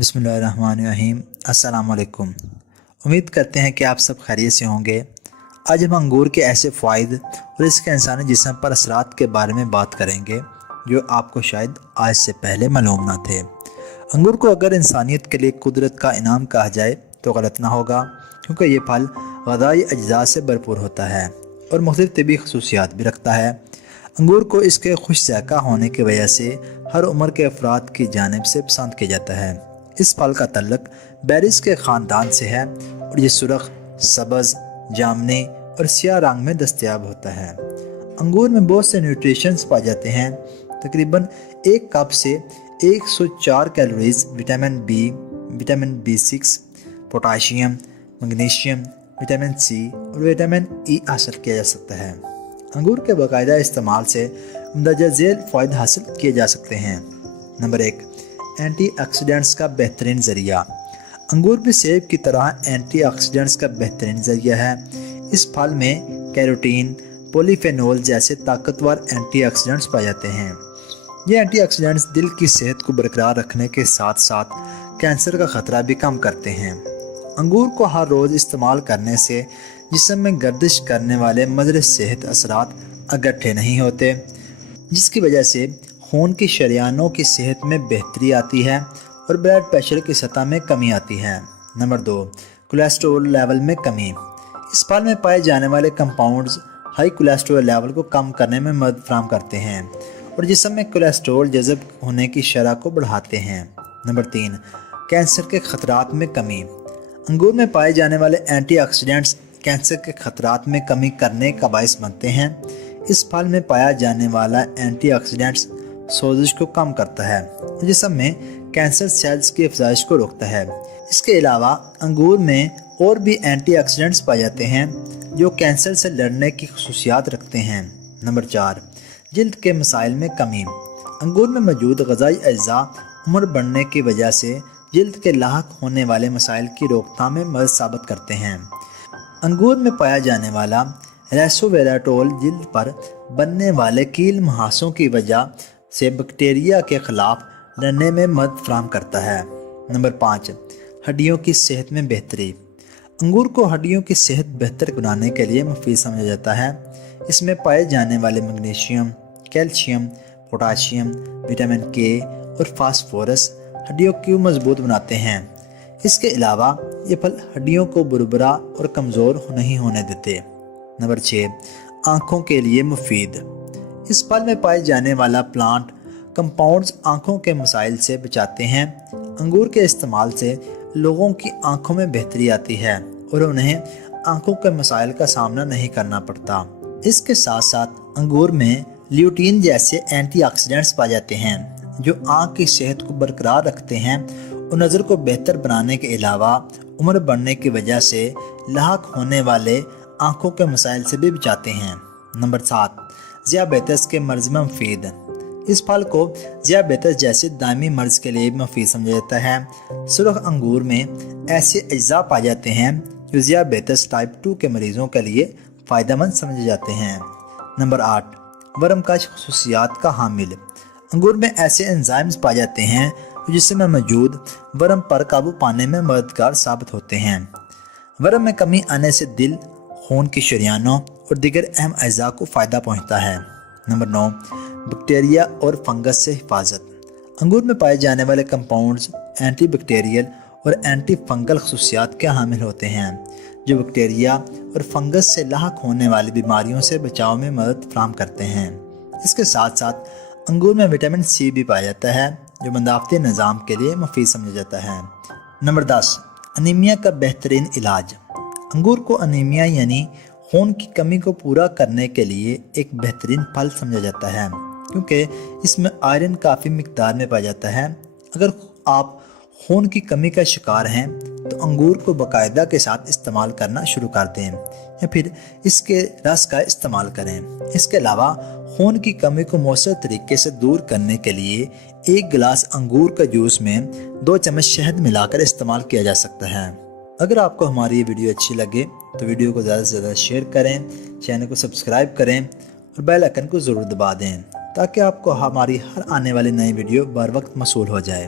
बिस्मिल्लाहिर्रहमानिर्रहीम। अस्सलाम वालेकुम। उम्मीद करते हैं कि आप सब खैरियत से होंगे। आज हम अंगूर के ऐसे फ़ायदे और इसके इंसानी जिस्म पर असरात के बारे में बात करेंगे जो आपको शायद आज से पहले मालूम ना थे। अंगूर को अगर इंसानियत के लिए कुदरत का इनाम कहा जाए तो गलत ना होगा, क्योंकि ये फल ग़िज़ाई अज्जा से भरपूर होता है और मुख्तलिफ़ तिबी खसूसियात भी रखता है। अंगूर को इसके खुश ज़ायक़ा होने की वजह से हर उम्र के अफराद की जानिब से पसंद किया जाता है। इस फल का तल्लुक़ बेरीज के ख़ानदान से है और ये सुरख, सब्ज़, जामनी और स्याह रंग में दस्तयाब होता है। अंगूर में बहुत से न्यूट्रिशंस पाए जाते हैं। तकरीबन एक कप से 104 calories vitamin B, vitamin B6, potassium, magnesium, vitamin C और विटामिन ई हासिल किया जा सकता है। अंगूर के बाकायदा इस्तेमाल से मंदरजा झेल फ़ायदे हासिल किए जा सकते हैं। नंबर 1, एंटीऑक्सीडेंट्स का बेहतरीन ज़रिया। अंगूर भी सेब की तरह एंटीऑक्सीडेंट्स का बेहतरीन ज़रिया है। इस फल में कैरोटीन, पॉलीफेनोल जैसे ताकतवर एंटीऑक्सीडेंट्स पाए जाते हैं। ये एंटीऑक्सीडेंट्स दिल की सेहत को बरकरार रखने के साथ साथ कैंसर का ख़तरा भी कम करते हैं। अंगूर को हर रोज़ इस्तेमाल करने से जिस्म में गर्दिश करने वाले मज़र सेहत असरात इकट्ठे नहीं होते, जिसकी वजह से खून की शरियानों की सेहत में बेहतरी आती है और ब्लड प्रेशर की सतह में कमी आती है। नंबर 2, कोलेस्ट्रॉल लेवल में कमी। इस फल में पाए जाने वाले कंपाउंड्स हाई कोलेस्ट्रॉल लेवल को कम करने में मदद फराहम करते हैं और जिस्म में कोलेस्ट्रॉल जज़ब होने की शरह को बढ़ाते हैं। नंबर 3, कैंसर के ख़तरात में कमी। अंगूर में पाए जाने वाले एंटीऑक्सीडेंट्स कैंसर के ख़तरात में कमी करने का बायस बनते हैं। इस फल में पाया जाने वाला एंटीऑक्सीडेंट्स सोजिश को कम करता है और जिस्म में कैंसर सेल्स की अफजाइश को रोकता है। इसके अलावा अंगूर में और भी एंटीऑक्सीडेंट्स पाए जाते हैं जो कैंसर से लड़ने की खसूसियात रखते हैं। नंबर 4, जिल्द के मसाइल में कमी। अंगूर में मौजूद ग़िज़ाई अज्जा उम्र बढ़ने की वजह से जिल्द के लाहक होने वाले मसाइल की रोकथाम में मदद साबित करते हैं। अंगूर में पाया जाने वाला रेसोवेराटोल जिल्द पर बनने वाले कील मुहासों की वजह से बैक्टीरिया के ख़िलाफ़ लड़ने में मदद फराहम करता है। नंबर 5, हड्डियों की सेहत में बेहतरी। अंगूर को हड्डियों की सेहत बेहतर बनाने के लिए मुफीद समझा जाता है। इसमें पाए जाने वाले मैग्नीशियम, कैल्शियम, पोटाशियम, विटामिन के और फास्फोरस हड्डियों को मजबूत बनाते हैं। इसके अलावा ये फल हड्डियों को बुरबुरा और कमज़ोर नहीं होने देते। नंबर 6, आँखों के लिए मुफीद। इस फल में पाए जाने वाला प्लांट कंपाउंड्स आँखों के मसाइल से बचाते हैं। अंगूर के इस्तेमाल से लोगों की आँखों में बेहतरी आती है और उन्हें आँखों के मसाइल का सामना नहीं करना पड़ता। इसके साथ साथ अंगूर में ल्यूटीन जैसे एंटीऑक्सीडेंट्स पाए जाते हैं जो आँख की सेहत को बरकरार रखते हैं और नज़र को बेहतर बनाने के अलावा उम्र बढ़ने की वजह से लाहक होने वाले आँखों के मसाइल से भी बचाते हैं। नंबर 7, ज़ियाबेतस के मर्ज़ में मुफीद। इस फल को ज़ियाबेतस जैसे दायमी मर्ज़ के लिए भी मुफीद समझा जाता है। सुरख अंगूर में ऐसे अज्जा पाए जाते हैं जो ज़ियाबेतस टाइप 2 के मरीज़ों के लिए फ़ायदेमंद समझे जाते हैं। नंबर 8, वर्मकश खसूसियात का हामिल। अंगूर में ऐसे एंजाइम्स पाए जाते हैं जो जिस्म में मौजूद वर्म पर काबू पाने में मददगार साबित होते हैं। वर्म में कमी आने से दिल, खून की शरियानों और दीगर अहम अज़ा को फ़ायदा पहुँचता है। नंबर 9, बैक्टीरिया और फंगस से हिफाजत। अंगूर में पाए जाने वाले कंपाउंड्स एंटी बैक्टीरियल और एंटी फंगल खसूसियात के हामिल होते हैं जो बैक्टीरिया और फंगस से लाहक होने वाली बीमारियों से बचाव में मदद फराहम करते हैं। इसके साथ साथ अंगूर में विटामिन सी भी पाया जाता है जो मदाफ़ती निज़ाम के लिए मुफीद समझा जाता है। नंबर 10, अनीमिया का बेहतरीन इलाज। अंगूर को अनीमिया यानी खून की कमी को पूरा करने के लिए एक बेहतरीन फल समझा जाता है क्योंकि इसमें आयरन काफ़ी मिकदार में पाया जाता है। अगर आप खून की कमी का शिकार हैं तो अंगूर को बाकायदा के साथ इस्तेमाल करना शुरू कर दें या फिर इसके रस का इस्तेमाल करें। इसके अलावा खून की कमी को मौसर तरीके से दूर करने के लिए 1 गिलास अंगूर का जूस में 2 चम्मच शहद मिलाकर इस्तेमाल किया जा सकता है। अगर आपको हमारी ये वीडियो अच्छी लगे तो वीडियो को ज़्यादा से ज़्यादा शेयर करें, चैनल को सब्सक्राइब करें और बेल आइकन को ज़रूर दबा दें ताकि आपको हमारी हर आने वाली नई वीडियो बर वक्त मौसूल हो जाए।